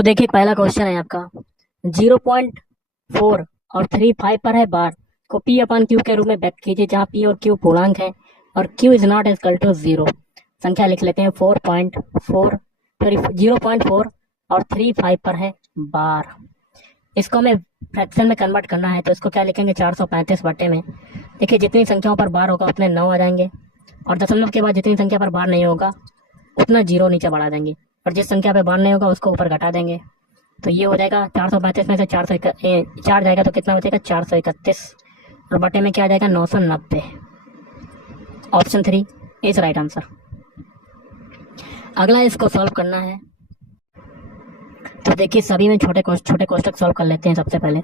तो देखिए पहला क्वेश्चन है आपका 0.4 और 3 5 पर है बार को पी अपन क्यू के रूप में व्यक्त कीजिए, जहाँ पी और क्यू पूर्णांक है और Q is not equal to 0। संख्या लिख लेते हैं 4.4 सॉरी 0.4 और 3 5 पर है बार। इसको हमें फ्रैक्शन में कन्वर्ट करना है, तो इसको क्या लिखेंगे 435 बटे में। देखिए जितनी संख्याओं पर बार होगा उतने 9 आ जाएंगे और दशमलव के बाद जितनी संख्या पर बार नहीं होगा उतना 0 नीचे बढ़ा देंगे और जिस संख्या पे बार नहीं होगा उसको ऊपर घटा देंगे। तो ये हो जाएगा 435 में से 4 जाएगा तो कितना बचेगा 431 और बटे में क्या आ जाएगा 990। Option 3 is right answer. अगला इसको सॉल्व करना है, तो देखिए सभी में छोटे कोष्टक सॉल्व कर लेते हैं। सबसे पहले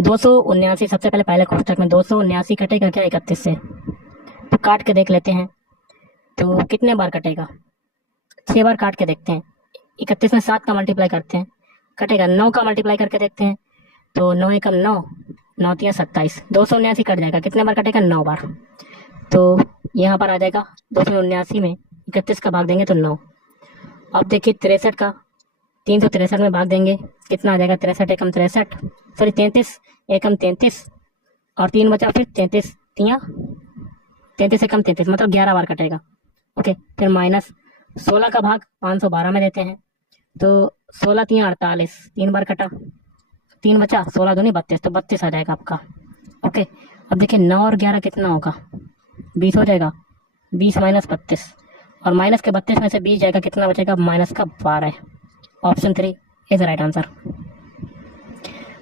279, सबसे पहले कोष्टक में 279 कटेगा क्या 31 से, तो काट के देख लेते हैं तो कितने बार कटेगा। 6 बार काट के देखते हैं। 31 में 7 का मल्टीप्लाई करते हैं कटेगा, 9 का मल्टीप्लाई करके देखते हैं तो 9 एकम 9, 9 तिया 27, 279 कट जाएगा, कितने बार कटेगा 9 बार। तो यहाँ पर आ जाएगा 279 में 31 का भाग देंगे तो 9। अब देखिए 63 का 363 में भाग देंगे, कितना आ जाएगा 63 एकम 63 सॉरी 33 एकम 33 और 3 बचा, फिर 33 तिया 33 एकम 33 मतलब 11 बार कटेगा। ओके, फिर माइनस 16 का भाग 512 में देते हैं तो 16 तिया 48, 3 बार कटा, 3 बचा, 16 दूनी 32, तो 32 आ जाएगा आपका। ओके, अब देखिए 9 और 11 कितना होगा 20 हो जाएगा, 20 माइनस 32 और माइनस के 32 में से 20 जाएगा, कितना बचेगा माइनस का 12। Option 3 is right answer.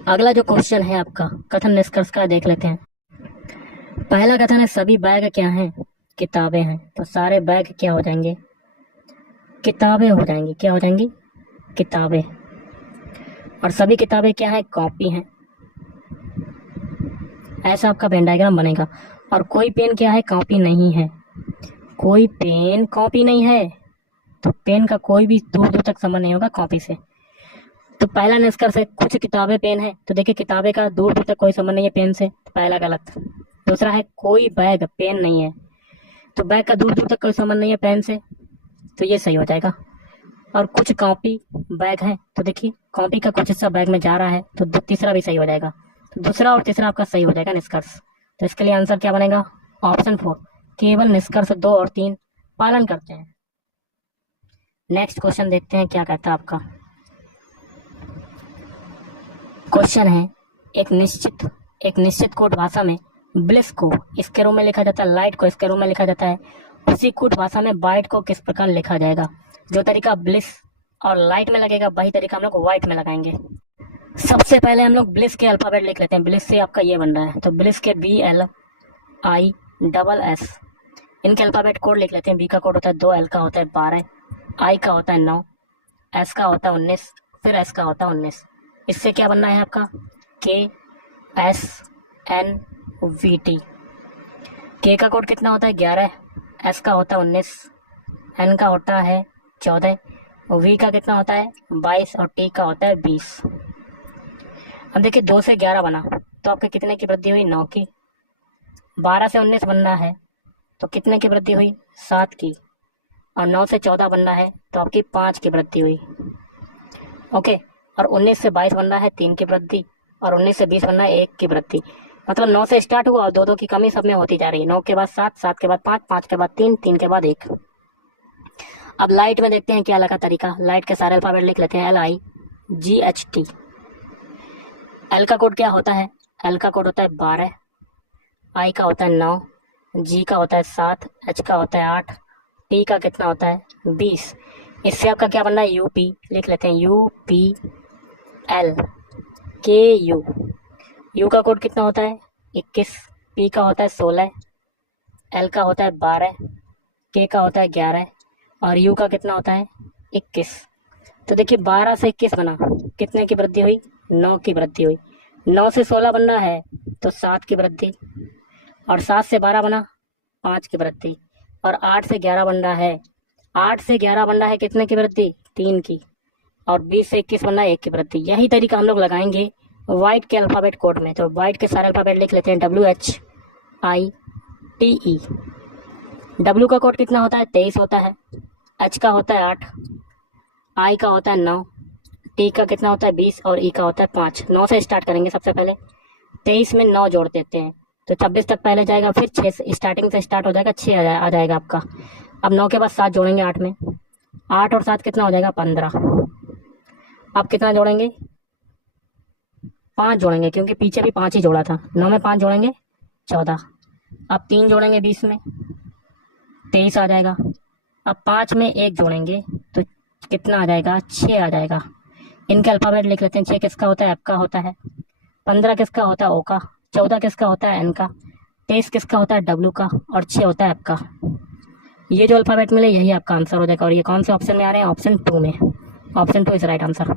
अगला जो क्वेश्चन है आपका कथन निष्कर्ष का देख लेते हैं। पहला कथन है सभी बैग क्या हैं, किताबें हैं, तो सारे बैग क्या हो जाएंगे किताबें हो जाएंगी। क्या हो जाएंगी किताबें। और सभी किताबें क्या है कॉपी हैं, ऐसा आपका पेन डायग्राम बनेगा। और कोई पेन क्या है कॉपी नहीं है, कोई पेन कॉपी नहीं है, तो पेन का कोई भी दूर दूर तक संबंध नहीं होगा कॉपी से। तो पहला निष्कर्ष है कुछ किताबें पेन है, तो देखिए किताबें का दूर दूर तक कोई संबंध नहीं है पेन से, तो पहला गलत। दूसरा है कोई बैग पेन नहीं है, तो बैग का दूर दूर तक कोई संबंध नहीं है पेन से, तो ये सही हो जाएगा। और कुछ कॉपी बैग है, तो देखिए कॉपी का कुछ हिस्सा बैग में जा रहा है, तो तीसरा भी सही हो जाएगा। तो दूसरा और तीसरा आपका सही हो जाएगा निष्कर्ष। तो इसके लिए आंसर क्या बनेगा ऑप्शन 4, केवल निष्कर्ष 2 और 3 पालन करते हैं। नेक्स्ट क्वेश्चन देखते हैं क्या कहता है आपका। क्वेश्चन है एक निश्चित कोड भाषा में ब्लिस को इसके रूप में लिखा जाता है, लाइट को इसके रूप में लिखा जाता है, उसी कोड भाषा में बाइट को किस प्रकार लिखा जाएगा। जो तरीका ब्लिस और लाइट में लगेगा वही तरीका हम लोग व्हाइट में लगाएंगे। सबसे पहले हम लोग ब्लिस के अल्फाबेट लिख लेते हैं। ब्लिस से आपका ये बन रहा है, तो ब्लिस के BLISS इनके अल्फाबेट कोड लिख लेते हैं। बी का कोड होता है 2, एल का होता है 12, आई का होता है 9, एस का होता है 19, फिर एस का होता है 19। इससे क्या बनना है आपका KSNVT। के का कोड कितना होता है 11, एस का होता है 19, एन का होता है 14, वी का कितना होता है 22 और टी का होता है 20। अब देखिए 2 से 11 बना तो आपके कितने की वृद्धि हुई 9 की। 12 से 19 बनना है तो कितने की वृद्धि हुई 7 की। और 9 से 14 बनना है तो आपकी 5 की वृद्धि हुई। ओके, और 19 से 22 बनना है 3 की वृद्धि और 19 से 20 बनना है 1 की वृद्धि। मतलब 9 से स्टार्ट हुआ और 2 की कमी सब में होती जा रही है। 9 के बाद 7, 7 के बाद 5, 5 के बाद 3, 3 के बाद 1। अब लाइट में देखते हैं क्या लगा तरीका। लाइट के सारे अल्फाबेट लिख लेते हैं LIGHT। एल का कोड क्या होता है, एल का कोड होता है 12, आई का होता है 9, जी का होता है 7, एच का होता है 8, टी का कितना होता है 20। इससे आपका क्या बनना है UP लिख लेते हैं UPLKU। यू का कोड कितना होता है 21, पी का होता है 16, एल का होता है 12, के का होता है 11 और यू का कितना होता है 21। तो देखिए 12 से 21 बना, कितने की वृद्धि हुई 9 की वृद्धि हुई। 9 से 16 बनना है तो 7 की वृद्धि और 7 से 12 बना 5 की वृद्धि और 8 से 11 बनना है 8 से 11 बनना है कितने की वृद्धि 3 की और 20 से 21 बनना है 1 की वृद्धि। यही तरीका हम लोग लगाएंगे व्हाइट के अल्फाबेट कोड में। तो व्हाइट के सारे अल्फाबेट लिख लेते हैं WHITE। डब्ल्यू का कोड कितना होता है 23 होता है, एच का होता है 8, आई का होता है 9, पी का कितना होता है 20 और ई का होता है 5। 9 से स्टार्ट करेंगे सबसे पहले। 23 में 9 जोड़ देते हैं तो 26 तक पहले जाएगा, फिर 6 से स्टार्टिंग से स्टार्ट हो जाएगा, 6 आ जाएगा आपका। अब 9 के बाद 7 जोड़ेंगे 8 में। 8 और 7 कितना हो जाएगा 15। अब कितना जोड़ेंगे 5 जोड़ेंगे, क्योंकि पीछे भी 5 ही जोड़ा था। 9 में 5 जोड़ेंगे 14। अब 3 जोड़ेंगे 20 में 23 आ जाएगा। अब 5 में 1 जोड़ेंगे तो कितना आ जाएगा 6 आ जाएगा। इनके अल्फाबेट लिख लेते हैं। 6 किसका होता है एफ का होता है। 15 किसका होता है ओ का। 14 किसका होता है एन का। 23 किसका होता है डब्ल्यू का। और 6 होता है एफ का। ये जो अल्फाबेट मिले यही आपका आंसर हो जाएगा। और ये कौन से ऑप्शन में आ रहे हैं, ऑप्शन 2 में। Option 2 is right answer.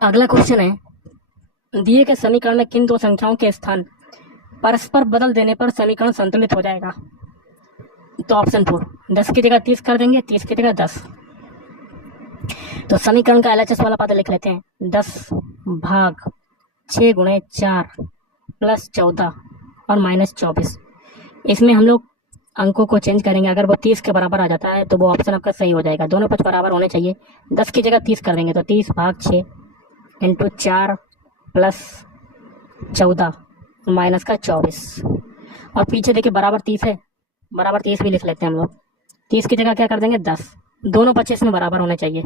अगला क्वेश्चन है, दिए गए समीकरण में किन दो संख्याओं के स्थान परस्पर बदल देने पर समीकरण संतुलित हो जाएगा। तो ऑप्शन 4, 10 की जगह 30 कर देंगे, 30 की जगह 10। तो समीकरण का एलएचएस वाला पद लिख लेते हैं। 10 भाग 6 गुणे 4 प्लस 14 और माइनस 24। इसमें हम लोग अंकों को चेंज करेंगे। अगर वो 30 के बराबर आ जाता है तो वो ऑप्शन आपका सही हो जाएगा। दोनों पक्ष बराबर होने चाहिए। 10 की जगह 30 कर देंगे तो 30 भाग 6 इंटू 4 प्लस 14 माइनस का 24। और पीछे देखिए बराबर 30 है, बराबर 30 भी लिख लेते हैं हम लोग। 30 की जगह क्या कर देंगे 10। दोनों पक्ष इसमें बराबर होने चाहिए।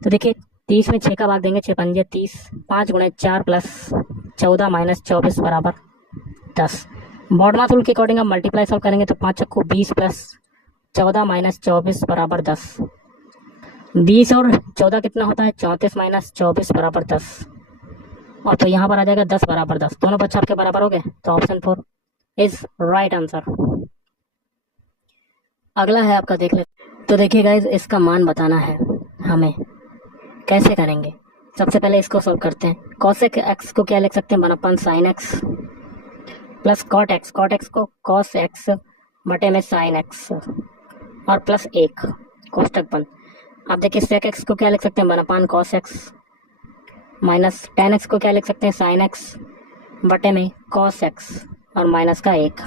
तो देखिए 30 में 6 का भाग देंगे, 6 पंजे 30, 5 गुणे 4 प्लस 14 माइनस 24 बराबर 10। बॉडमास रूल के अकॉर्डिंग आप मल्टीप्लाई सॉल्व करेंगे तो 5 चक्कू 20 प्लस 14 माइनस 24 बराबर 10। 20 और 14 कितना होता है 34 माइनस 24 बराबर 10। और तो यहाँ पर आ जाएगा 10 बराबर 10। दोनों पक्ष आपके बराबर हो गए तो ऑप्शन 4 इज राइट आंसर। अगला है आपका, देख लेते। तो देखिए गाइज, इसका मान बताना है हमें। कैसे करेंगे, सबसे पहले इसको सॉल्व करते हैं। कॉसेक एक्स को क्या लिख सकते हैं 1/, sine x plus cot x. Cot x को कॉस एक्स बटे में साइन एक्स और प्लस 1 कोष्टक बंद। अब देखिए सेक एक्स को क्या लिख सकते हैं 1/, cos x minus ten x को क्या लिख सकते हैं साइन एक्स बटे में कॉस एक्स और माइनस का 1।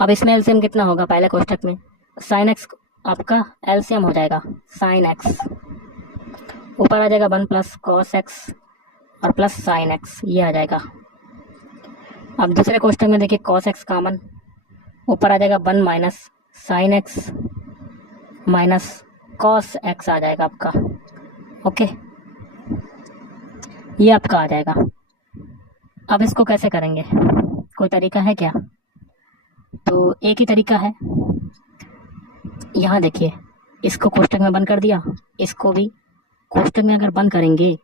अब इसमें एलसीएम कितना होगा, पहले कोष्टक में साइन एक्स आपका एलसीएम हो जाएगा साइन एक्स, ऊपर आ जाएगा 1 प्लस कॉस एक्स और प्लस साइन एक्स, ये आ जाएगा। अब दूसरे कोष्टक में देखिए कॉस एक्स कॉमन, ऊपर आ जाएगा 1 minus sine x minus cos x आ जाएगा आपका। ओके, ये आपका आ जाएगा। अब इसको कैसे करेंगे, कोई तरीका है क्या? तो एक ही तरीका है। यहाँ देखिए इसको कोष्टक में बंद कर दिया, इसको भी कोष्टक में अगर बंद करेंगे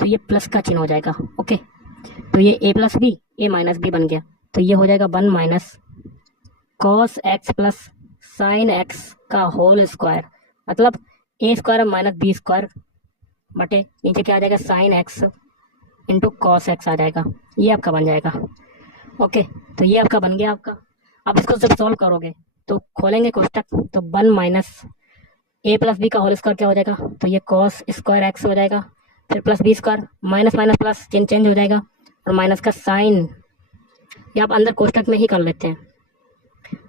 तो ये प्लस का चिन्ह हो जाएगा। ओके, तो ये a plus b a minus b बन गया। तो ये हो जाएगा 1 minus cos x plus sine x का होल स्क्वायर, मतलब a square minus b square बटे नीचे क्या आ जाएगा sine x into cos x आ जाएगा। ये आपका बन जाएगा। ओके, तो ये आपका बन गया आपका। अब इसको जब सॉल्व करोगे तो खोलेंगे कोष्टक, तो 1 माइनस ए प्लस बी का होल स्क्वायर क्या हो जाएगा, तो ये कॉस स्क्वायर एक्स हो जाएगा, फिर plus b square minus minus plus चिन्ह चेंज हो जाएगा और माइनस का साइन, ये आप अंदर कोष्टक में ही कर लेते हैं,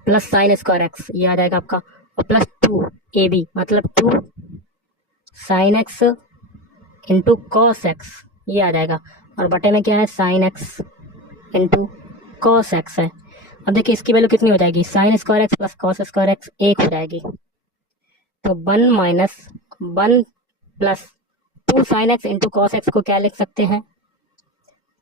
प्लस साइन स्क्वायर एक्स ये आ जाएगा आपका, और प्लस 2 ए बी मतलब 2 sign x into cos x ये आ जाएगा, और बटे में क्या है sign x into cos x है। अब देखिए इसकी वैल्यू कितनी हो जाएगी, sine square x plus cos square x 1 हो जाएगी। तो 1 minus 1 plus 2 sign x into cos x को क्या लिख सकते हैं,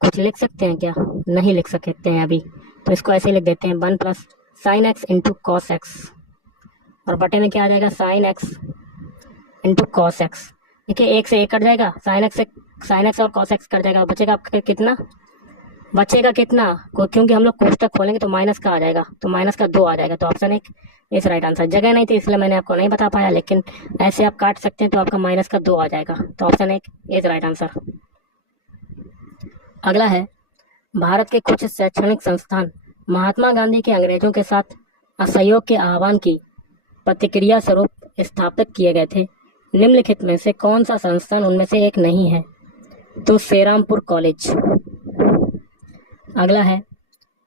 कुछ लिख सकते हैं क्या? नहीं लिख सकते हैं अभी, तो इसको ऐसे लिख देते हैं 1 plus sine x into cos x, और बटे में क्या आ जाएगा sine x into cos x. देखिए 1 से 1 कट जाएगा, साइन एक्स और कॉस एक्स कट जाएगा, बचेगा आपका कितना, बचेगा कितना क्योंकि हम लोग कोष्टक खोलेंगे तो माइनस का आ जाएगा, तो माइनस का 2 आ जाएगा। तो ऑप्शन 1 इस राइट आंसर। जगह नहीं थी इसलिए मैंने आपको नहीं बता पाया, लेकिन ऐसे आप काट सकते हैं तो आपका माइनस का 2 आ जाएगा। तो ऑप्शन 1 इज राइट आंसर। अगला है, भारत के कुछ शैक्षणिक संस्थान महात्मा गांधी के अंग्रेजों के साथ असहयोग के आह्वान की प्रतिक्रिया स्वरूप स्थापित किए गए थे। निम्नलिखित में से कौन सा संस्थान उनमें से एक नहीं है? तो श्रीरामपुर कॉलेज। अगला है,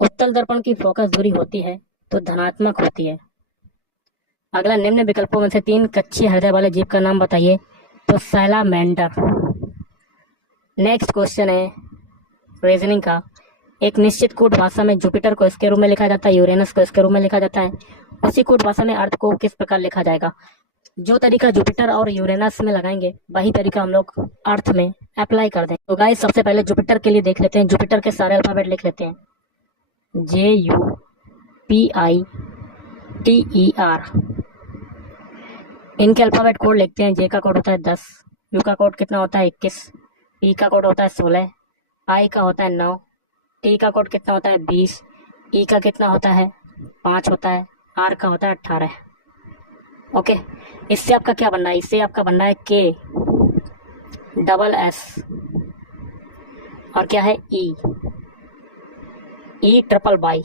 उत्तल दर्पण की फोकस दूरी होती है तो धनात्मक होती है। अगला, निम्न विकल्पों में से 3 कच्चे हृदय वाले जीव का नाम बताइए तो सैलामेंडर। नेक्स्ट क्वेश्चन है रीजनिंग का। एक निश्चित कोड भाषा में जुपिटर को इसके रूप में लिखा जाता है, यूरेनस को इसके रूप में लिखा जाता है। उसी कोड भाषा में अर्थ को किस प्रकार लिखा जाएगा? जो तरीका जुपिटर और यूरेनस में लगाएंगे वही तरीका हम लोग अर्थ में अप्लाई कर दें। तो गाइस सबसे पहले जुपिटर के लिए देख लेते हैं। जुपिटर के सारे अल्फाबेट लिख लेते हैं। JUPITER। इनके अल्फाबेट कोड लिखते हैं। जे का कोड होता है 10, यू का कोड कितना होता है 21, पी का कोड होता है 16, आई का होता है 9, टी का कोड कितना होता है 20, ई का कितना होता है 5 होता है, आर का होता है 18। ओके, इससे आपका क्या बनना है? इससे आपका बनना है KSS और क्या है EEYY।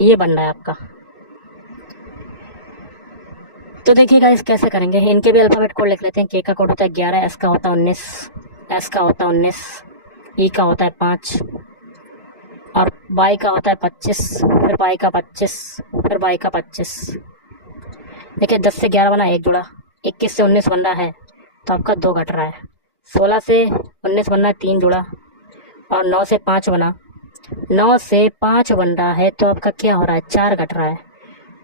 ये बनना है आपका। तो देखिएगा इस कैसे करेंगे। इनके भी अल्फाबेट कोड लिख लेते हैं। के का कोड होता है 11, एस का होता है 19, एस का होता है 19, ई का होता है 5 और वाई का होता है 25, फिर वाई का 25, फिर वाई का 25। देखिए 10 से 11 बना 1 जुड़ा, 21 से 19 बन रहा है तो आपका 2 घट रहा है, 16 से 19 बन रहा है 3 जुड़ा और 9 से 5 बना, 9 से 5 बन रहा है तो आपका क्या हो रहा है 4 घट रहा है।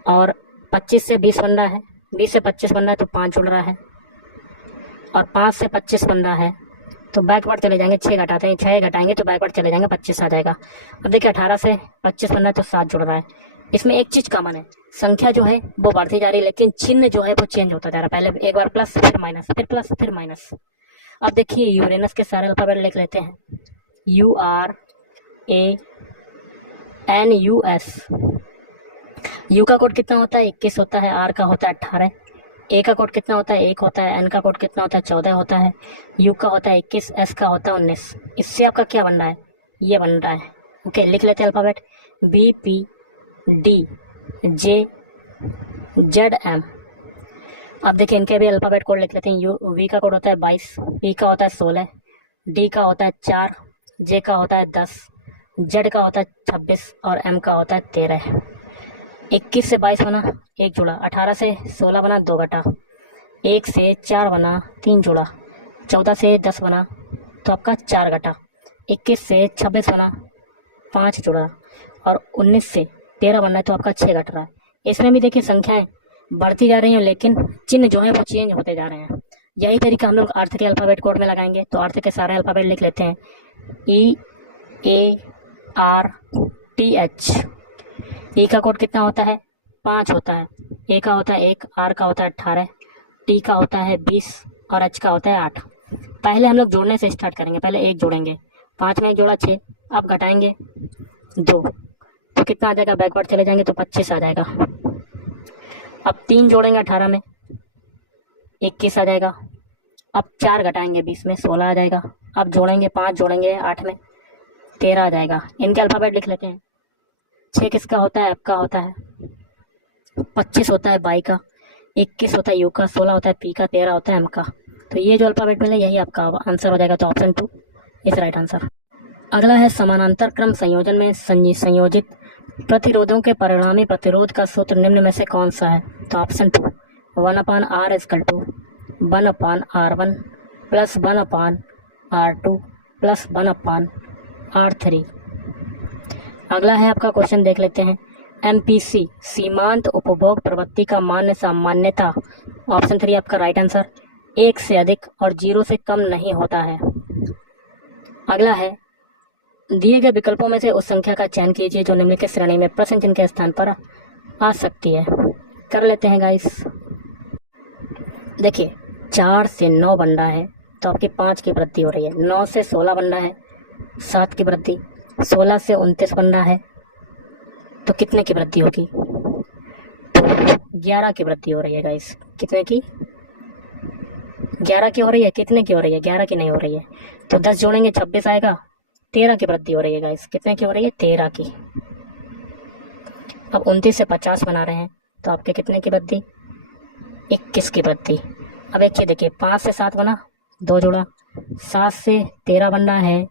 और 25 से 20 बन रहा है, 20 से 25 बन रहा है तो 5 जुड़ रहा है और 5 से 25 बन रहा है तो बैकवर्ड चले जाएंगे, 6 घटाते हैं, 6 घटाएंगे तो बैकवर्ड चले जाएंगे, 25 आ जाएगा। अब देखिए 18 से 25 बन रहा है तो 7 जुड़ रहा है। इसमें एक चीज कॉमन है, संख्या जो है वो बढ़ती जा रही है लेकिन चिन्ह जो है वो चेंज होता जा रहा है। पहले एक बार प्लस फिर माइनस, फिर प्लस फिर माइनस। अब देखिए यूरेनस के सारे अल्फाबेट लिख लेते हैं। URANUS। यू का कोड कितना होता है 21 होता है, आर का होता है 18, ए का कोड कितना होता है 1 होता है, एन का कोड कितना होता है 14 होता है, यू का होता है 21, एस का होता है 19। इससे आपका क्या बन रहा है? ये बन रहा है। ओके, लिख लेते हैं अल्फाबेट BPDJZM। अब देखिए इनके भी अल्फाबेट कोड लिख लेते हैं। वी का कोड होता है 22, पी का होता है 16, डी का होता है 4, जे का होता है 10, जेड का होता है 26 और एम का होता है 13। 21 से 22 बना 1 जुड़ा, 18 से 16 बना 2 घटा, 1 से 4 बना 3 जुड़ा, 14 से 10 बना तो आपका 4 घटा, 21 से 26 बना 5 जुड़ा और 19 से 13 बनना है तो आपका 6 घट रहा है। इसमें भी देखिए संख्याएं बढ़ती जा रही हैं लेकिन चिन्ह जो है वो चेंज होते जा रहे हैं। यही तरीका हम लोग अर्थ के अल्फाबेट कोड में लगाएंगे। तो अर्थ के सारे अल्फाबेट लिख लेते हैं। EARTH। ई का कोड कितना होता है 5 होता है, ए का होता है 1, आर का होता है 18, टी का होता है 20 और एच का होता है 8। पहले हम लोग जोड़ने से स्टार्ट करेंगे। पहले 1 जोड़ेंगे, 5 में 1 जोड़ा 6, अब घटाएंगे 2 तो कितना आ जाएगा? बैकवर्ड चले जाएंगे तो 25 आ जाएगा। अब 3 जोड़ेंगे 18 में 21 आ जाएगा। अब 4 घटाएंगे 20 में 16 आ जाएगा। अब जोड़ेंगे 5 जोड़ेंगे 8 में 13 आ जाएगा। इनके अल्फाबेट लिख लेते हैं। 6 किसका होता है? एफ का होता है, 25 होता है वाई का, 21 होता है यू का, 16 होता है पी का, 13 होता है एम का। तो ये जो अल्फाबेट मिले यही आपका आंसर हो जाएगा। तो ऑप्शन 2 इज राइट आंसर। अगला है समानांतर क्रम संयोजन में संयोजित प्रतिरोधों के परिणामी प्रतिरोध का सूत्र निम्न में से कौन सा है? तो option 2 1/R = 1/R1 plus 1/R2 plus 1/R3। अगला है आपका क्वेश्चन देख लेते हैं। MPC सीमांत उपभोग प्रवृत्ति का मान्य सामान्यता। ऑप्शन 3 आपका राइट आंसर 1 से अधिक और 0 से कम नहीं होता है। अगला है दिए गए विकल्पों में से उस संख्या का चयन कीजिए जो निम्नलिखित श्रेणी में प्रश्न चिन्ह के स्थान पर आ सकती है। कर लेते हैं गाइस। देखिए 4 से 9 बन रहा है तो आपकी 5 की वृद्धि हो रही है, 9 से 16 बन रहा है 7 की वृद्धि, 16 से 29 बन रहा है तो कितने की वृद्धि होगी? तो 11 की वृद्धि हो रही है गाइस। कितने की? 11 की हो रही है। कितने की हो रही है? 11 की नहीं हो रही है। तो 10 जोड़ेंगे 26 आएगा। 13 की वृद्धि हो रही है गाइस। कितने की हो रही है? 13 की। अब 29 से 50 बना रहे हैं तो आपके कितने की वृद्धि? 21 की वृद्धि। अब एक चीज देखिए 5 से 7 बना 2 जुड़ा, 7 से 13 बन रहा है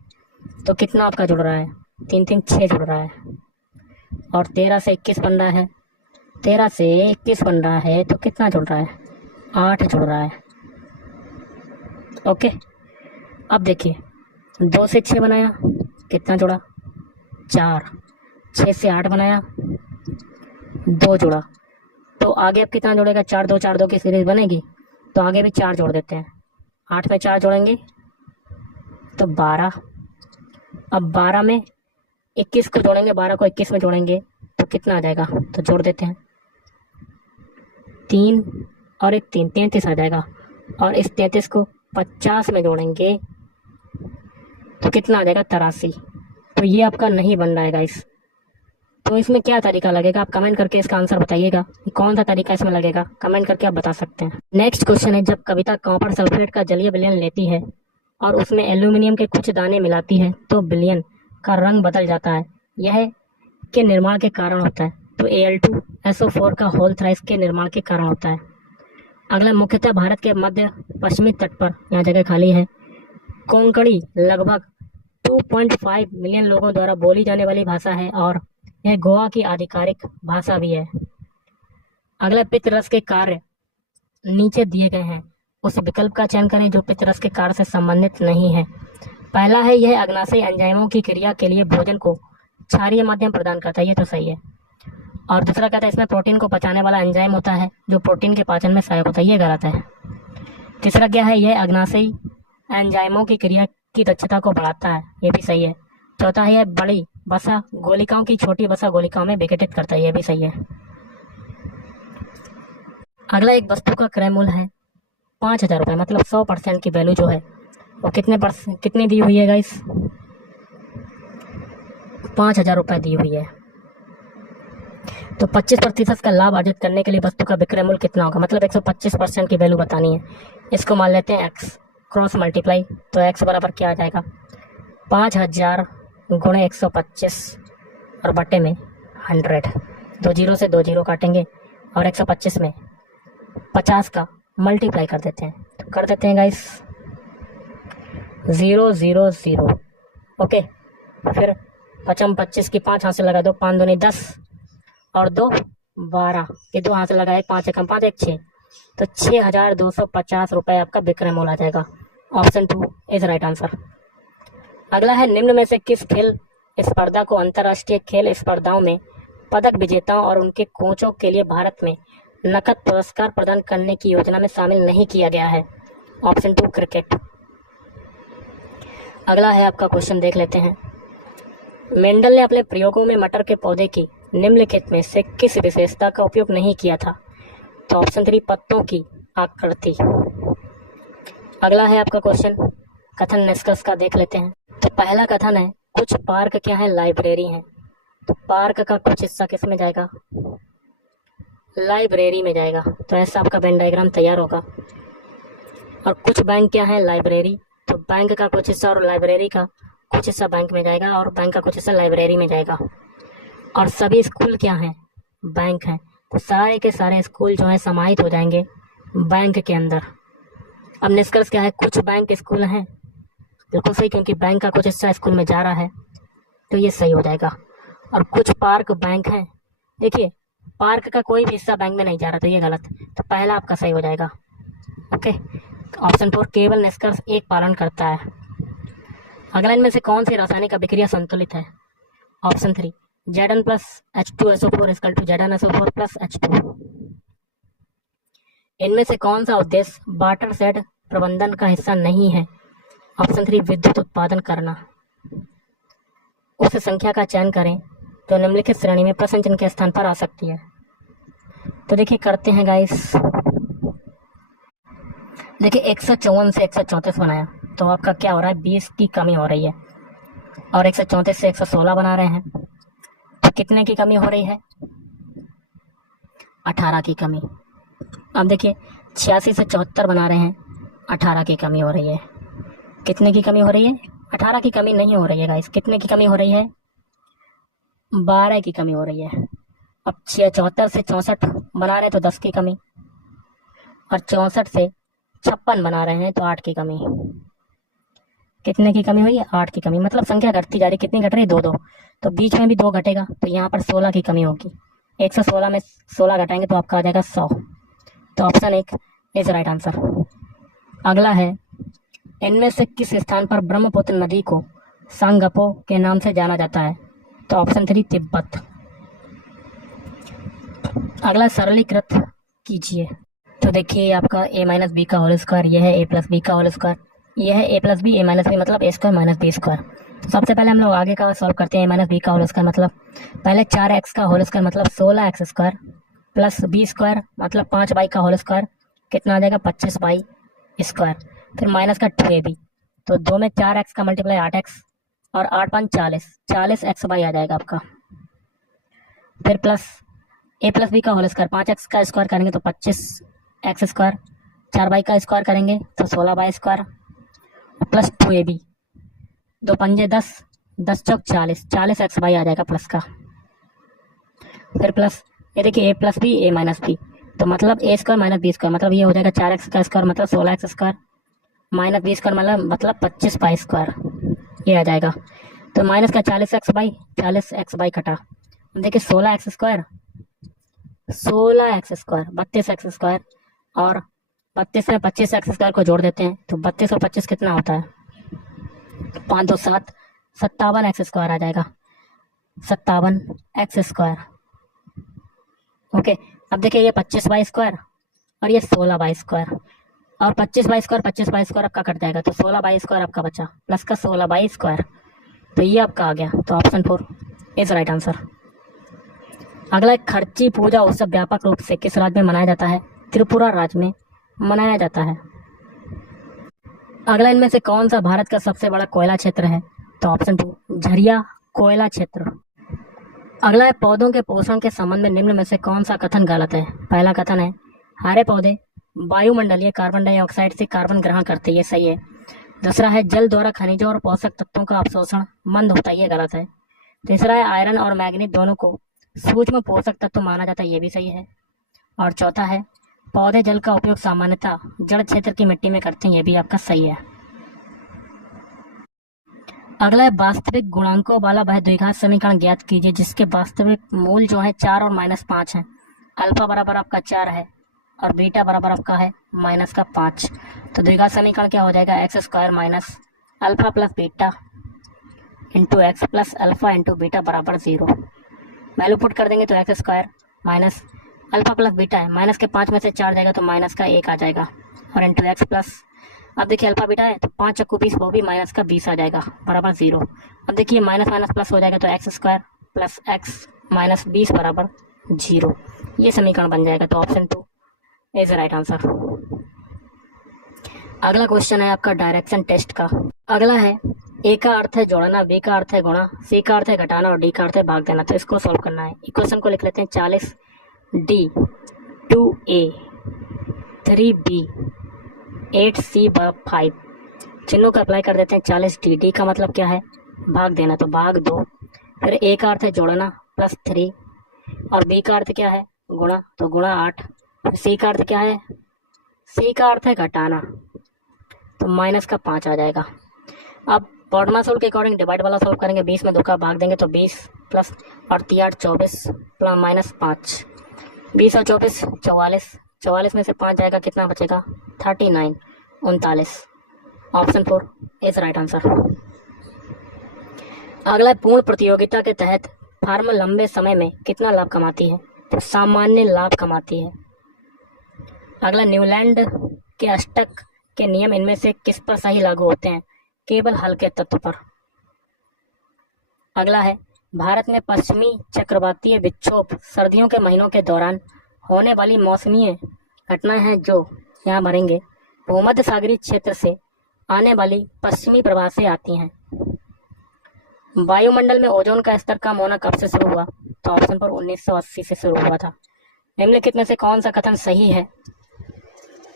तो कितना आपका जुड़ रहा है? 3 3 6 जुड़ रहा है और 13 से 21 बन रहा है, 13 से 21 बन रहा है तो कितना जुड़ रहा है? 8 जुड़ रहा है। ओके, अब देखिए 2 से 6 बनाया, कितना जुड़ा? 4। 6 से 8 बनाया, 2 जुड़ा। तो आगे अब कितना जुड़ेगा? 4 2 की सीरीज बनेगी, तो आगे भी 4 जोड़ देते हैं। 8 में 4 जोड़ेंगे तो 12। अब 12 में 21 को जोड़ेंगे, 12 को 21 में जोड़ेंगे तो कितना आ जाएगा? तो जोड़ देते हैं, 3 और 1 3, 33 आ जाएगा। और इस 33 को 50 में जोड़ेंगे तो कितना आ जाएगा? 83। तो ये आपका नहीं बन रहा है गाइस। तो इसमें क्या तरीका लगेगा? आप कमेंट करके इसका आंसर बताइएगा कि कौन सा तरीका इसमें लगेगा, कमेंट करके आप बता सकते हैं। नेक्स्ट क्वेश्चन है, जब कविता कॉपर सल्फेट का जलीय विलयन लेती है और उसमें एल्यूमिनियम के कुछ दाने मिलाती है तो विलयन का रंग बदल जाता है, यह के निर्माण के कारण होता है। तो Al2SO4 का होल थ्राइस के निर्माण के कारण होता है। अगला, मुख्यतः भारत के मध्य पश्चिमी तट पर, यहाँ जगह खाली है, कोंकणी लगभग 2.5 मिलियन लोगों द्वारा बोली जाने वाली भाषा है और यह गोवा की आधिकारिक भाषा भी है। अगला, पित्तरस के कार्य नीचे दिए गए हैं, उस विकल्प का चयन करें जो पित्तरस के कार्य से संबंधित नहीं है। पहला है, यह अग्नाशयी एंजाइमों की क्रिया के लिए भोजन को क्षारीय माध्यम प्रदान करता है, ये तो सही है। और दूसरा कहता है इसमें प्रोटीन को पचाने वाला एंजाइम होता है जो प्रोटीन के पाचन में सहायक होता है, ये गलत है। तीसरा क्या है, यह अग्नाशयी एंजाइमों की क्रिया की दक्षता को बढ़ाता है, ये भी सही है। चौथा है, यह बड़ी वसा गोलिकाओं की छोटी वसा गोलिकाओं में विघटित करता है, ये भी सही है। अगला, एक वस्तु का क्रय मूल्य है 5,000 रुपये, मतलब 100% की वैल्यू जो है वो कितनी दी हुई है गाइस? 5,000 रुपये दी हुई है। तो 25% का लाभ अर्जित करने के लिए वस्तु का विक्रय मूल्य कितना होगा? मतलब 125% की वैल्यू बतानी है। इसको मान लेते हैं x, क्रॉस मल्टीप्लाई, तो x बराबर क्या आ जाएगा? 5,000 गुणे 125 और बटे में 100। 2 जीरो से 2 जीरो काटेंगे और 125 में 50 का मल्टीप्लाई कर देते हैं, तो कर देते हैं गाइस 0 0 0। ओके, फिर 25 की 5 हाथ से लगा दो, 5 दूनी 10 और 2 12, ये 2 हाथ से लगाए, 5 एकम 5 1 6, तो 6,250 रुपये आपका विक्रय मूल्य आ जाएगा। Option 2 is right answer. अगला है, निम्न में से किस खेल स्पर्धा को अंतर्राष्ट्रीय खेल स्पर्धाओं में पदक विजेताओं और उनके कोचों के लिए भारत में नकद पुरस्कार प्रदान करने की योजना में शामिल नहीं किया गया है? Option 2 cricket. अगला है आपका क्वेश्चन, देख लेते हैं। मेंडल ने अपने प्रयोगों में मटर के पौधे की निम्नलिखित में से किस विशेषता का उपयोग नहीं किया था? तो ऑप्शन 3 पत्तों की आकृति। अगला है आपका क्वेश्चन, कथन निष्कर्ष का देख लेते हैं। तो पहला कथन है, कुछ पार्क क्या है? लाइब्रेरी है। तो पार्क का कुछ हिस्सा किस में जाएगा? लाइब्रेरी में जाएगा। तो ऐसा आपका वेन डायग्राम तैयार होगा। और कुछ बैंक क्या है? लाइब्रेरी। तो बैंक का कुछ हिस्सा और लाइब्रेरी का कुछ हिस्सा बैंक में जाएगा और बैंक का कुछ हिस्सा लाइब्रेरी में जाएगा। और सभी स्कूल क्या हैं? बैंक हैं। तो सारे के सारे स्कूल जो है समाहित हो जाएंगे बैंक के अंदर। अब निष्कर्ष क्या है? कुछ बैंक स्कूल हैं, बिल्कुल सही, क्योंकि बैंक का कुछ हिस्सा स्कूल में जा रहा है, तो ये सही हो जाएगा। और कुछ पार्क बैंक हैं, देखिए पार्क का कोई भी हिस्सा बैंक में नहीं जा रहा, तो ये गलत, तो पहला आपका सही हो जाएगा। ओके, ऑप्शन 4 केवल निष्कर्ष एक पालन करता है। अगला, इनमें से कौन सी रासायनिक अभिक्रिया संतुलित है? Option 3 Zn plus H2SO4 is equal to ZnSO4 plus H2। इनमें से कौन सा उद्देश्य वाटर शेड प्रबंधन का हिस्सा नहीं है? ऑप्शन 3 विद्युत उत्पादन करना। उस संख्या का चयन करें तो निम्नलिखित श्रेणी में प्रश्न चिन्ह के स्थान पर आ सकती है। तो देखिए करते हैं गाइस। देखिए 154 से 134 बनाया, तो आपका क्या हो रहा है? 20 की कमी हो रही है। और 134 से 116 बना रहे हैं, तो कितने की कमी हो रही है? 18 की कमी। अब देखिए 86 से 74 बना रहे हैं, 18 की कमी हो रही है। कितने की कमी हो रही है? 18 की कमी नहीं हो रही है गाइस। कितने की कमी हो रही है? 12 की कमी हो रही है। अब 74 से 64 बना रहे हैं तो 10 की कमी, और 64 से 56 बना रहे हैं तो 8 की कमी। कितने की कमी हुई है? 8 की कमी। मतलब संख्या घटती जा रही, कितनी घट रही? 2 2, तो बीच में भी 2 घटेगा, तो यहाँ पर 16 की कमी होगी। 116 में 16 घटाएंगे तो आपका आ जाएगा 100। तो ऑप्शन 1 इज राइट आंसर। अगला है, इनमें से किस स्थान पर ब्रह्मपुत्र नदी को सांगपो के नाम से जाना जाता है? तो ऑप्शन 3 तिब्बत। अगला सरलीकृत कीजिए। तो देखिए आपका a माइनस बी का होल स्क्वायर, यह है a प्लस बी का होल स्क्वायर, यह है a plus b, a minus b मतलब a square minus b square. सबसे पहले हम लोग आगे का सॉल्व करते हैं। a माइनस बी का होल स्क्वायर मतलब पहले 4x का होल स्क्वायर मतलब 16x square plus b square मतलब 5y का होल स्क्वायर, कितना आ जाएगा 25y स्क्वायर, फिर माइनस का 2ab, तो 2 में 4x का मल्टीप्लाई 8x और 8 5 40, 40x/y आ जाएगा आपका। फिर प्लस a प्लस बी का होल स्क्वायर, 5x का स्क्वायर करेंगे तो 25x स्क्वायर, 4y का स्क्वायर करेंगे तो 16y स्क्वायर प्लस 2ab, 2 पंजे 10, 10 चौक 40, 40x/y आ जाएगा प्लस का। फिर प्लस ये देखिए a plus b a minus b, तो मतलब a square minus b square मतलब ये हो जाएगा 4x का स्क्वायर मतलब 16x square minus b square मतलब 25y स्क्वायर, ये आ जाएगा। तो माइनस का 40x/y कटा, देखिए 16x स्क्वायर 32x स्क्वायर और 32 में 25x स्क्वायर को जोड़ देते हैं तो 32 और 25 कितना होता है 5 2 7, 57x स्क्वायर आ जाएगा, 57x स्क्वायर। ओके, अब देखिए ये 25y स्क्वायर और ये 16y स्क्वायर और 25y स्क्वायर 25y स्क्वायर आपका कट जाएगा तो 16y स्क्वायर आपका बचा प्लस का 16y स्क्वायर, तो ये आपका आ गया। तो ऑप्शन 4 इज राइट आंसर। अगला, खर्ची पूजा उत्सव व्यापक रूप से किस राज्य में मनाया जाता है? त्रिपुरा राज्य में मनाया जाता है। अगला, इनमें से कौन सा भारत का सबसे बड़ा कोयला क्षेत्र है? तो ऑप्शन 2 झरिया कोयला क्षेत्र। अगला है, पौधों के पोषण के संबंध में निम्न में से कौन सा कथन गलत है? पहला कथन है, हरे पौधे वायुमंडलीय कार्बन डाइऑक्साइड से कार्बन ग्रहण करते, ये सही है। दूसरा है, जल द्वारा खनिजों और पोषक तत्वों का अवशोषण मंद होता है, ये गलत है। तीसरा है, आयरन और मैग्नीज दोनों को सूक्ष्म पोषक तत्व माना जाता है, ये भी सही है। और चौथा है, पौधे जल का उपयोग सामान्यतः जड़ क्षेत्र की मिट्टी में करते हैं, ये भी आपका सही है। अगला है, वास्तविक गुणांकों वाला वह द्विघात समीकरण ज्ञात कीजिए जिसके वास्तविक मूल जो है 4 और -5 है। अल्फा बराबर आपका 4 है और बीटा बराबर आपका है -5। तो द्विघात समीकरण क्या हो जाएगा, x square minus alpha plus beta into x plus alpha into beta बराबर 0। वैल्यू पुट कर देंगे तो x square minus alpha plus beta है, माइनस के 5 में से 4 जाएगा तो माइनस का 1 आ जाएगा और इंटू एक्स प्लस, अब देखिए अल्फा बीटा है तो 5 चक्कू 20, वो भी माइनस का 20 आ जाएगा बराबर 0। अब देखिए माइनस माइनस प्लस हो जाएगा तो x square plus x minus 20 बराबर 0, ये समीकरण बन जाएगा। तो ऑप्शन 2 इज राइट आंसर। अगला क्वेश्चन है आपका डायरेक्शन टेस्ट का। अगला है, ए का अर्थ है जोड़ना, बी का अर्थ है गुणा, सी का अर्थ है घटाना और डी का अर्थ है भाग देना। तो इसको सॉल्व करना है। इक्वेशन को लिख लेते हैं 40D 2A 3B 8C 5, चिन्हों को अप्लाई कर देते हैं। 40D, डी का मतलब क्या है भाग देना, तो भाग 2। फिर ए का अर्थ है जोड़ना प्लस 3 और बी का अर्थ क्या है गुणा, तो गुणा 8। सी का अर्थ क्या है, सी का अर्थ है घटाना, तो माइनस का 5 आ जाएगा। अब पॉडमास रूल के अकॉर्डिंग डिवाइड वाला सॉल्व करेंगे, 20 में 2 का भाग देंगे तो 20 प्लस और 3 24 प्लस माइनस 5, 20 और 24 44, 44 में से 5 जाएगा कितना बचेगा 39 39। Option 4 is right answer. अगला, पूर्ण प्रतियोगिता के तहत फर्म लंबे समय में कितना लाभ कमाती है? तो सामान्य लाभ कमाती है। अगला, न्यूलैंड के अष्टक के नियम इनमें से किस पर सही लागू होते हैं? केवल हल्के तत्व पर। अगला है, भारत में पश्चिमी चक्रवातीय विक्षोभ सर्दियों के महीनों के दौरान होने वाली मौसमी घटनाएं हैं जो यहाँ भरेंगे भूमध्य सागरीय क्षेत्र से आने वाली पश्चिमी प्रवाह से आती हैं। वायुमंडल में ओजोन का स्तर कम होना कब से शुरू हुआ? तो ऑप्शन पर 1980 से शुरू हुआ था। निम्नलिखित में से कौन सा कथन सही है?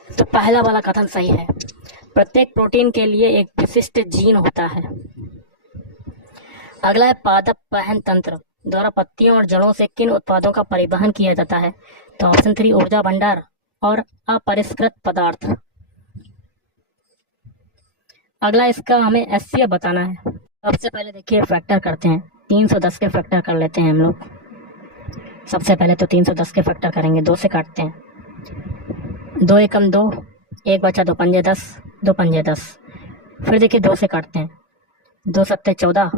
तो पहला वाला कथन सही है। प्रत्येक प्रोटीन के लिए एक विशिष्ट जीन होता है। अगला है, पादप वहन तंत्र द्वारा पत्तियों और जड़ों से किन उत्पादों का परिवहन किया जाता है? तो ऑप्शन 3 ऊर्जा भंडार और अपरिष्कृत पदार्थ। अगला, इसका हमें एचसीएफ बताना है। सबसे पहले देखिए फैक्टर करते हैं, 310 के फैक्टर कर लेते हैं हम लोग। सबसे पहले तो 310 के फैक्टर करेंगे, 2 से काटते हैं दो एकम दो, एक बचा, दो पंजे 10, दो पंजे 10। फिर देखिए 2 से काटते हैं, 2 सत्ते 14,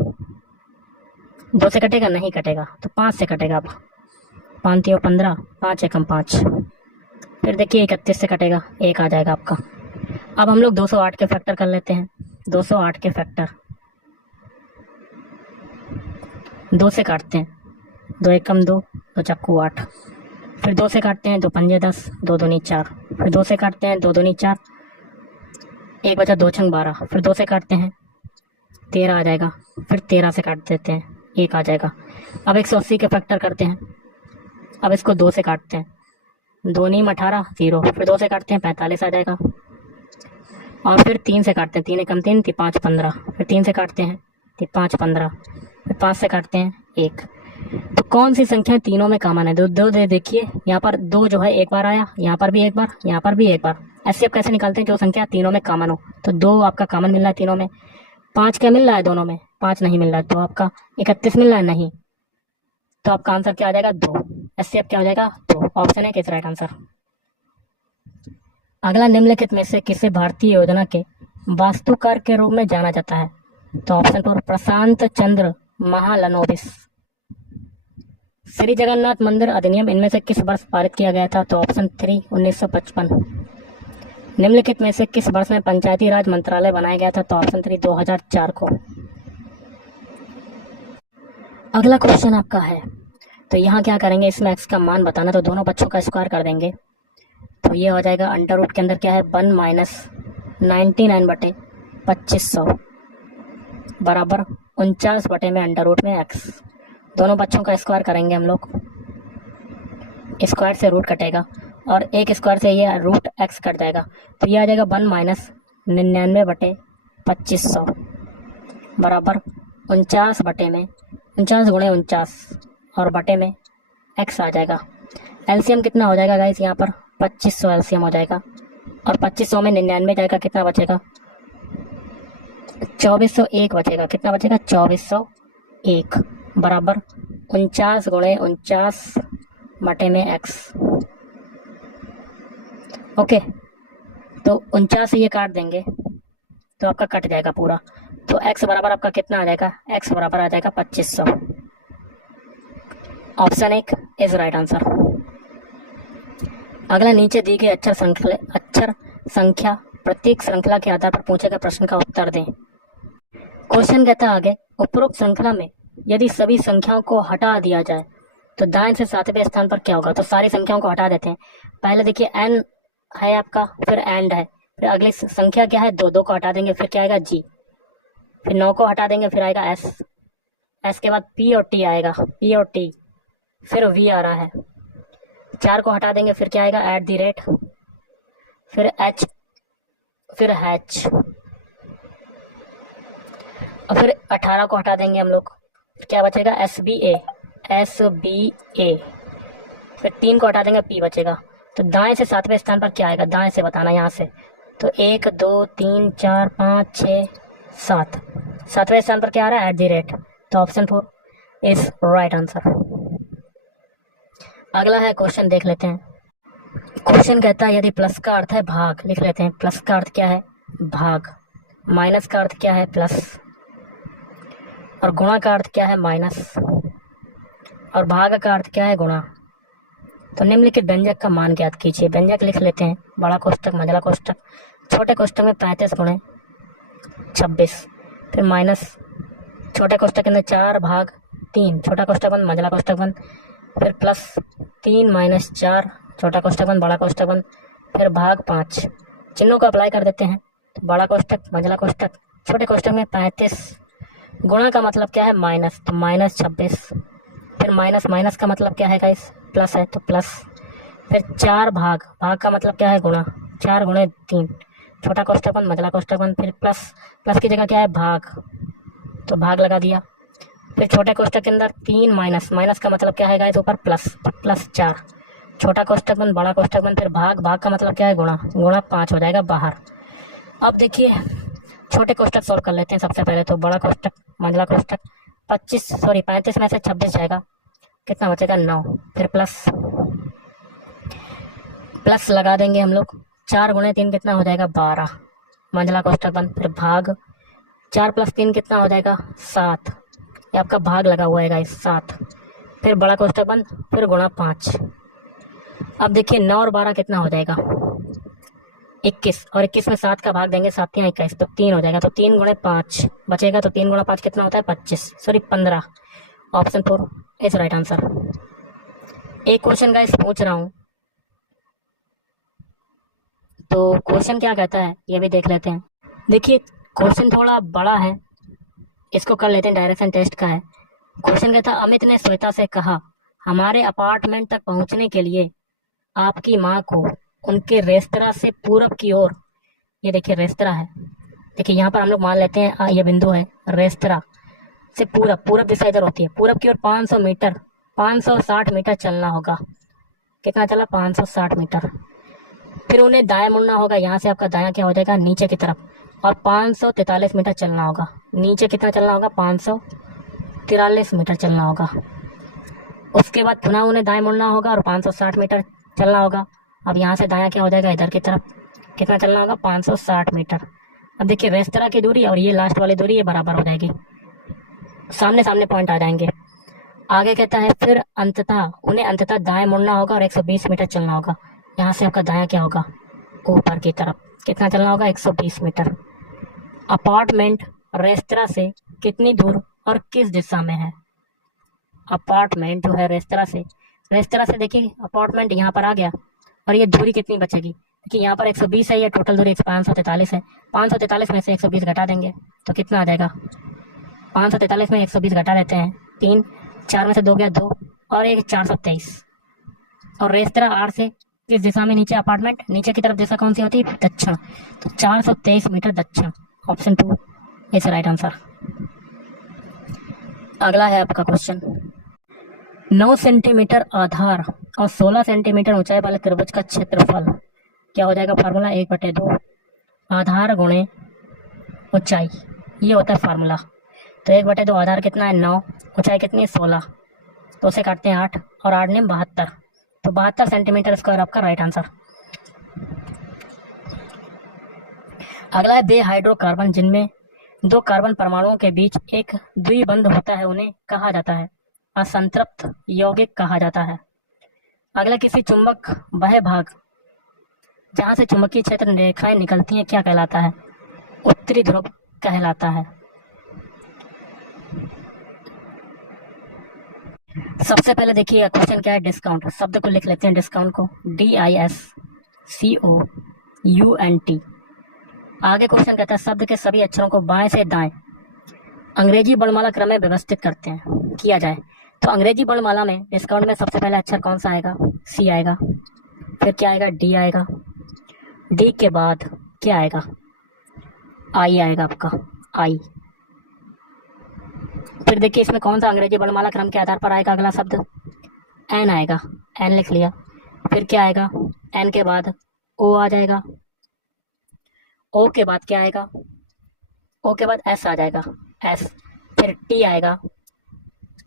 2 से कटेगा नहीं कटेगा तो 5 से कटेगा। अब 5 तियो 15, 5 एकम 5। फिर देखिए 31 से कटेगा, 1 आ जाएगा आपका। अब हम लोग 208 के फैक्टर कर लेते हैं। 208 के फैक्टर 2 से काटते हैं, 2 एकम 2, 2 चक्कू 8। फिर 2 से काटते हैं, 2 पंजे 10, 2 दूनी 4। फिर 2 से काटते हैं, 2 दूनी 4, एक बचा, 2 छंग 12। फिर 2 से काटते हैं, 13 आ जाएगा। फिर 13 से काट देते हैं, 1 आ जाएगा। अब 180 के फैक्टर करते हैं। अब इसको 2 से काटते हैं, 2 नीम 18, 0। फिर 2 से काटते हैं, 45 आ जाएगा। और फिर 3 से काटते हैं, 3 एकम 3, 5 15। फिर 3 से काटते हैं, 5 15। फिर 5 से काटते हैं, 1। तो कौन सी संख्या तीनों में कॉमन है? दो दे देखिए, यहाँ पर 2 जो है एक बार आया, यहाँ पर भी एक बार, यहाँ पर भी एक बार। ऐसे आप कैसे निकालते हैं जो संख्या तीनों में कॉमन हो? तो 2 आपका कॉमन मिल रहा है तीनों में। 5 क्या मिल रहा है दोनों में? 5 नहीं मिल रहा है, तो आपका 31 मिल रहा है नहीं, तो आपका आंसर क्या आ जाएगा? 2। ऐसे अब क्या हो जाएगा? 2। ऑप्शन है किस राइट आंसर। अगला, निम्नलिखित में से किसे भारतीय योजना के वास्तुकार के रूप में जाना जाता है? तो ऑप्शन 4 प्रशांत चंद्र महालनोबिस। श्री जगन्नाथ मंदिर अधिनियम इनमें से किस वर्ष पारित किया गया था? तो ऑप्शन 3 1955। निम्नलिखित में से किस वर्ष में पंचायती राज मंत्रालय बनाया गया था? तो ऑप्शन 3 2004 को। अगला क्वेश्चन आपका है, तो यहाँ क्या करेंगे, इसमें x का मान बताना, तो दोनों बच्चों का स्क्वायर कर देंगे। तो ये हो जाएगा अंडर रूट के अंदर क्या है 1 माइनस 99 बटे 2500 बराबर 49 बटे में अंडर रूट में x। दोनों बच्चों का स्क्वायर करेंगे हम लोग, स्क्वायर से रूट कटेगा और एक स्क्वायर से ये रूट x कट जाएगा, तो ये आ जाएगा 1 माइनस 99 बटे 2500 बराबर 49 बटे में 49 गुणे 49 और बटे में x आ जाएगा। एलसीएम कितना हो जाएगा गाइस यहाँ पर? 2500 एलसीएम हो जाएगा और 2500 में 99 जाएगा, कितना बचेगा? 2401 बचेगा। कितना बचेगा? 2401 बराबर 49 गुणे 49 बटे में x। ओके, तो 49 से ये काट देंगे तो आपका कट जाएगा पूरा, तो x बराबर आपका कितना आ जाएगा? x बराबर आ जाएगा 2500। Option 1 is right answer. अगला, नीचे दी गई अक्षर संख्या प्रत्येक श्रृंखला के आधार पर पूछे गए प्रश्न का उत्तर दें। क्वेश्चन कहता है आगे, उपरोक्त श्रृंखला में यदि सभी संख्याओं को हटा दिया जाए तो दाएं से 7वें स्थान पर क्या होगा? तो सारी संख्याओं को हटा देते हैं। पहले देखिए n है आपका, फिर एंड है, फिर अगली संख्या क्या है? 2 को हटा देंगे, फिर क्या आएगा? g, फिर 9 को हटा देंगे, फिर आएगा s के बाद p और t आएगा, p और t, फिर v आ रहा है। 4 को हटा देंगे, फिर क्या आएगा? @ फिर h, फिर हैच, और फिर 18 को हटा देंगे हम लोग, फिर क्या बचेगा? SBA, फिर 3 को हटा देंगे, p बचेगा। तो दाएं से 7वें स्थान पर क्या आएगा? दाएं से बताना यहाँ से, तो 1 2 3 4 5 6 7, 7वें स्थान पर क्या आ रहा है? @ तो ऑप्शन 4 इज राइट आंसर। अगला है क्वेश्चन, देख लेते हैं। क्वेश्चन कहता है यदि प्लस का अर्थ है भाग, लिख लेते हैं। प्लस का अर्थ क्या है? भाग। माइनस का अर्थ क्या है? प्लस। और गुणा का अर्थ क्या है? माइनस। और भाग का अर्थ क्या है? गुणा। तो निम्नलिखित व्यंजक का मान ज्ञात कीजिए। व्यंजक लिख लेते हैं, बड़ा कोष्ठक मंझला कोष्ठक। छोटे कोष्ठक में 35 गुणे 26, फिर माइनस छोटे कोष्ठक के अंदर 4 भाग 3, छोटा कोष्ठक बंद मंझला कोष्ठक बंद, फिर प्लस 3 माइनस 4 छोटा कोष्ठक बंद बड़ा कोष्ठक बंद, फिर भाग 5। चिन्हों को अप्लाई कर देते हैं, तो बड़ा कोष्ठक मंझला कोष्ठक, छोटे कोष्ठक में 35, गुणा का मतलब क्या है? माइनस, तो माइनस 26, फिर माइनस माइनस का मतलब क्या है गाइस? प्लस है, तो प्लस, फिर 4 भाग, भाग का मतलब क्या है? गुणा, 4 गुणे 3 छोटा कोष्ठक बंद मंझला कोष्ठक बंद, फिर प्लस, प्लस की जगह क्या है? भाग, तो भाग लगा दिया। फिर छोटे कोष्ठक के अंदर 3 माइनस, माइनस का मतलब क्या है गाइस? ऊपर प्लस, तो प्लस 4 छोटा कोष्ठक बंद बड़ा कोष्ठक बंद, फिर भाग, भाग का मतलब क्या है? गुणा, गुणा 5 हो जाएगा बाहर। अब देखिए छोटे कोष्ठक सॉल्व कर लेते हैं सबसे पहले। तो बड़ा कोष्ठक मंझला कोष्ठक 35 में से 26 जाएगा, कितना बचेगा? 9, फिर प्लस प्लस लगा देंगे हम लोग, 4 × 3 कितना हो जाएगा 12, मंझला कोष्ठक बंद, फिर भाग 4 + 3 कितना हो जाएगा 7, ये आपका भाग लगा हुआ है गाइस 7, फिर बड़ा कोष्ठक बंद, फिर गुणा 5। अब देखिए 9 और 12 कितना हो जाएगा 21, और 21 में 7 का भाग देंगे, 7 या 21 तो 3 हो जाएगा, तो 3 × 5 बचेगा, तो 3 × 5 कितना होता है 25, sorry 15। Option 4 is right answer. एक क्वेश्चन गाइस पूछ रहा हूँ, तो क्वेश्चन क्या कहता है ये भी देख लेते हैं। देखिए क्वेश्चन थोड़ा बड़ा है, इसको कर लेते हैं, डायरेक्शन टेस्ट का है। क्वेश्चन कहता है अमित ने श्वेता से कहा हमारे अपार्टमेंट तक पहुंचने के लिए आपकी माँ को उनके रेस्तरा से पूरब की ओर, ये देखिए रेस्तरा है, देखिए यहाँ पर हम लोग मान लेते हैं ये बिंदु है, रेस्तरा से पूरब, पूरब दिशा इधर होती है, पूरब की ओर 500 मीटर 560 मीटर चलना होगा। कितना चला 560 मीटर। फिर उन्हें दाएं मुड़ना होगा, यहाँ से आपका दायां क्या हो जाएगा नीचे की तरफ, और 543 मीटर चलना होगा। नीचे कितना चलना होगा 543 मीटर चलना होगा। उसके बाद पुनः उन्हें दाएं मुड़ना होगा और 560 मीटर चलना होगा। अब यहाँ से दायां क्या हो जाएगा इधर की तरफ, कितना चलना होगा 560 मीटर। अब देखिए रेस्तरा की दूरी और ये लास्ट वाली दूरी ये बराबर हो जाएगी, सामने सामने पॉइंट आ जाएंगे। आगे कहता है फिर उन्हें अंततः दाएं मुड़ना होगा और 120 मीटर चलना होगा। यहाँ से आपका दायां क्या होगा ऊपर की तरफ, कितना चलना होगा 120 मीटर। अपार्टमेंट रेस्तरा से कितनी दूर और किस दिशा में है। अपार्टमेंट जो है रेस्तरा से देखिए अपार्टमेंट यहाँ पर आ गया, और ये दूरी कितनी बचेगी, देखिए यहाँ पर 120 है, ये टोटल दूरी 543 है। 543 में से 120 घटा देंगे तो कितना आ जाएगा, 543 में 120 घटा देते हैं 3, 4 में से 2 गया 2, और 1 423। और रेस्तरा आर से किस दिशा में नीचे अपार्टमेंट, नीचे की तरफ दिशा कौन सी होती है दक्षिण, तो 423 मीटर दक्षिण। Option 2 is right answer. अगला है आपका क्वेश्चन, 9 सेंटीमीटर आधार और 16 सेंटीमीटर ऊंचाई वाले त्रिभुज का क्षेत्रफल क्या हो जाएगा। फार्मूला 1/2 आधार गुणे ऊंचाई, ये होता है फार्मूला। तो 1/2 आधार कितना है 9, ऊंचाई कितनी है 16, तो उसे काटते हैं 8 और 8 ने 72, तो 72 सेंटीमीटर स्क्वायर आपका राइट आंसर। अगला है बे हाइड्रोकार्बन जिनमें 2 कार्बन परमाणुओं के बीच एक द्विबंध होता है उन्हें कहा जाता है असंतृप्त यौगिक कहा जाता है। अगला किसी चुंबक वह भाग जहां से चुंबकीय क्षेत्र रेखाएं निकलती हैं क्या कहलाता है, उत्तरी ध्रुव कहलाता है। सबसे पहले देखिए क्वेश्चन क्या है, डिस्काउंट शब्द को लिख लेते हैं, डिस्काउंट को DISCOUNT। आगे क्वेश्चन कहता है शब्द के सभी अक्षरों को बाएं से दाएं अंग्रेजी वर्णमाला क्रम में व्यवस्थित करते हैं किया जाए। तो अंग्रेजी वर्णमाला में डिस्काउंट में सबसे पहले अक्षर कौन सा आएगा, C आएगा, फिर क्या आएगा D आएगा, D के बाद क्या आएगा I आएगा आपका I। फिर देखिए इसमें कौन सा अंग्रेजी वर्णमाला क्रम के आधार पर आएगा अगला शब्द, N आएगा, N लिख लिया। फिर क्या आएगा N के बाद O आ जाएगा, O के बाद क्या आएगा, O के बाद S आ जाएगा S, फिर T आएगा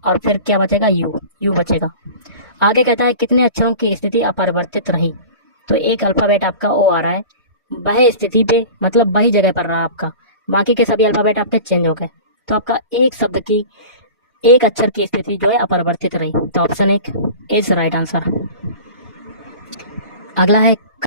और फिर क्या बचेगा U बचेगा। आगे कहता है कितने अक्षरों की स्थिति अपरिवर्तित रही। तो एक अल्फाबेट आपका O आ रहा है, वह स्थिति पे मतलब वही जगह पर रहा आपका, बाकी के सभी अल्फाबेट आपके चेंज हो गए। तो आपका एक शब्द की एक अक्षर की स्थिति जो है अपरिवर्तित रही, तो ऑप्शन 1 इज राइट आंसर। अगला है